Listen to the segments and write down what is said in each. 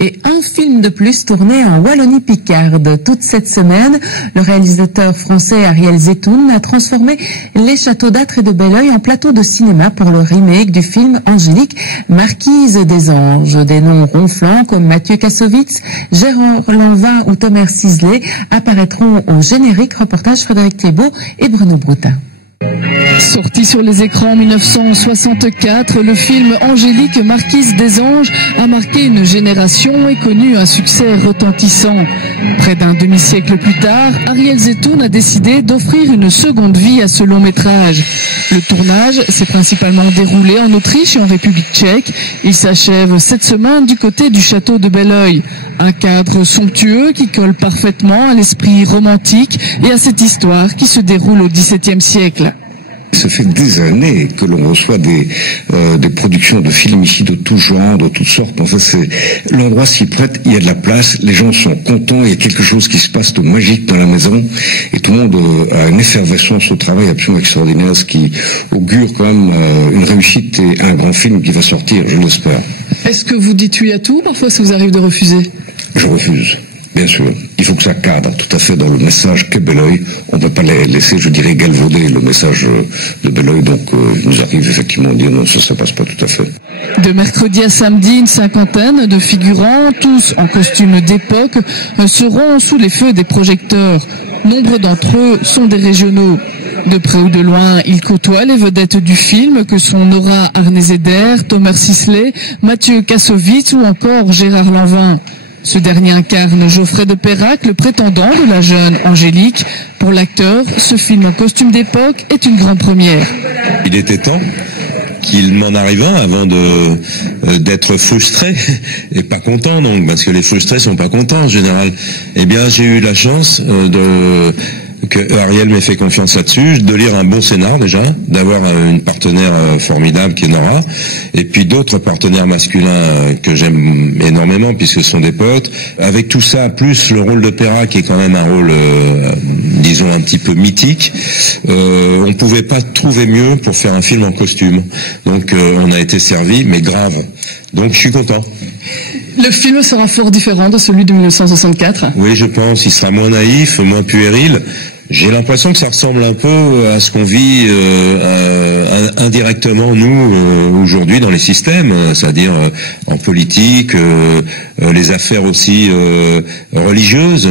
Et un film de plus tourné en Wallonie-Picarde. Toute cette semaine, le réalisateur français Ariel Zetoun a transformé les châteaux d'Âtre et de Belleuil en plateau de cinéma pour le remake du film Angélique, Marquise des Anges. Des noms ronflants comme Mathieu Kassovitz, Gérard Lanvin ou Thomas Sisley apparaîtront au générique. Reportage Frédéric Thébault et Bruno Broutin. Sorti sur les écrans en 1964, le film Angélique, Marquise des Anges a marqué une génération et connu un succès retentissant. Près d'un demi-siècle plus tard, Ariel Zetoun a décidé d'offrir une seconde vie à ce long métrage. Le tournage s'est principalement déroulé en Autriche et en République tchèque. Il s'achève cette semaine du côté du château de Belleuil. Un cadre somptueux qui colle parfaitement à l'esprit romantique et à cette histoire qui se déroule au XVIIe siècle. Ça fait des années que l'on reçoit des productions de films ici de tout genre, de toutes sortes. Enfin, c'est l'endroit s'y prête, il y a de la place, les gens sont contents, il y a quelque chose qui se passe de magique dans la maison, et tout le monde a une effervescence au travail absolument extraordinaire, ce qui augure quand même une réussite et un grand film qui va sortir, je l'espère. Est-ce que vous dites oui à tout? Parfois, ça vous arrive de refuser? Je refuse. Bien sûr, il faut que ça cadre tout à fait dans le message qu'est Belleuil. On ne peut pas laisser, je dirais, galvauder le message de Belleuil. Donc, il nous arrive effectivement de dire non, ça ne se passe pas tout à fait. De mercredi à samedi, une cinquantaine de figurants, tous en costume d'époque, seront sous les feux des projecteurs. Nombre d'entre eux sont des régionaux. De près ou de loin, ils côtoient les vedettes du film que sont Nora Arnezeder, Thomas Sisley, Mathieu Kassovitz ou encore Gérard Lanvin. Ce dernier incarne Geoffrey de Perrac, le prétendant de la jeune Angélique. Pour l'acteur, ce film en costume d'époque est une grande première. Il était temps qu'il m'en arrive un avant d'être frustré et pas content, donc, parce que les frustrés sont pas contents en général. Eh bien, j'ai eu la chance que Ariel m'ait fait confiance là-dessus, de lire un bon scénar déjà, d'avoir une partenaire formidable qui est Nora, et puis d'autres partenaires masculins que j'aime énormément puisque ce sont des potes. Avec tout ça, plus le rôle de Perrac qui est quand même un rôle, disons, un petit peu mythique, on pouvait pas trouver mieux pour faire un film en costume. Donc on a été servi, mais grave. Donc je suis content. Le film sera fort différent de celui de 1964. Oui, je pense. Il sera moins naïf, moins puéril. J'ai l'impression que ça ressemble un peu à ce qu'on vit indirectement, nous, aujourd'hui, dans les systèmes, c'est-à-dire en politique, les affaires aussi religieuses.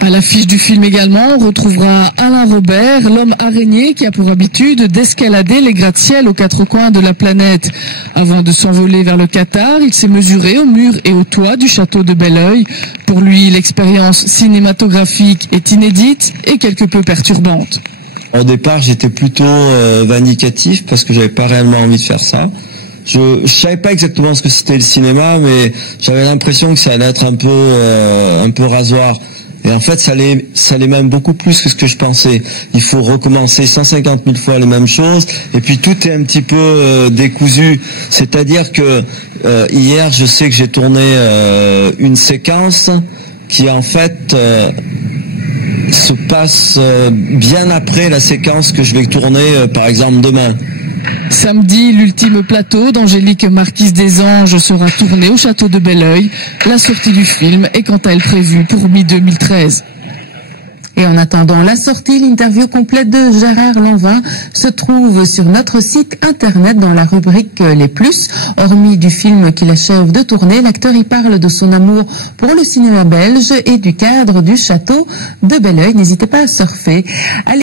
À l'affiche du film également, on retrouvera Alain Robert, l'homme araignée qui a pour habitude d'escalader les gratte-ciel aux quatre coins de la planète. Avant de s'envoler vers le Qatar, il s'est mesuré au mur et au toit du château de Belleuil. Pour lui, l'expérience cinématographique est inédite et quelque peu perturbante. Au départ, j'étais plutôt vindicatif parce que j'avais pas réellement envie de faire ça. Je savais pas exactement ce que c'était le cinéma, mais j'avais l'impression que ça allait être un peu rasoir. Et en fait, ça allait même beaucoup plus que ce que je pensais. Il faut recommencer 150 000 fois les mêmes choses, et puis tout est un petit peu décousu. C'est-à-dire que hier, je sais que j'ai tourné une séquence qui en fait se passe bien après la séquence que je vais tourner, par exemple, demain. Samedi, l'ultime plateau d'Angélique, Marquise des Anges sera tourné au château de Belleuil. La sortie du film est quant à elle prévue pour mi-2013. Et en attendant la sortie, l'interview complète de Gérard Lanvin se trouve sur notre site internet dans la rubrique Les Plus. Hormis du film qu'il achève de tourner, l'acteur y parle de son amour pour le cinéma belge et du cadre du château de Belleuil. N'hésitez pas à surfer. Allez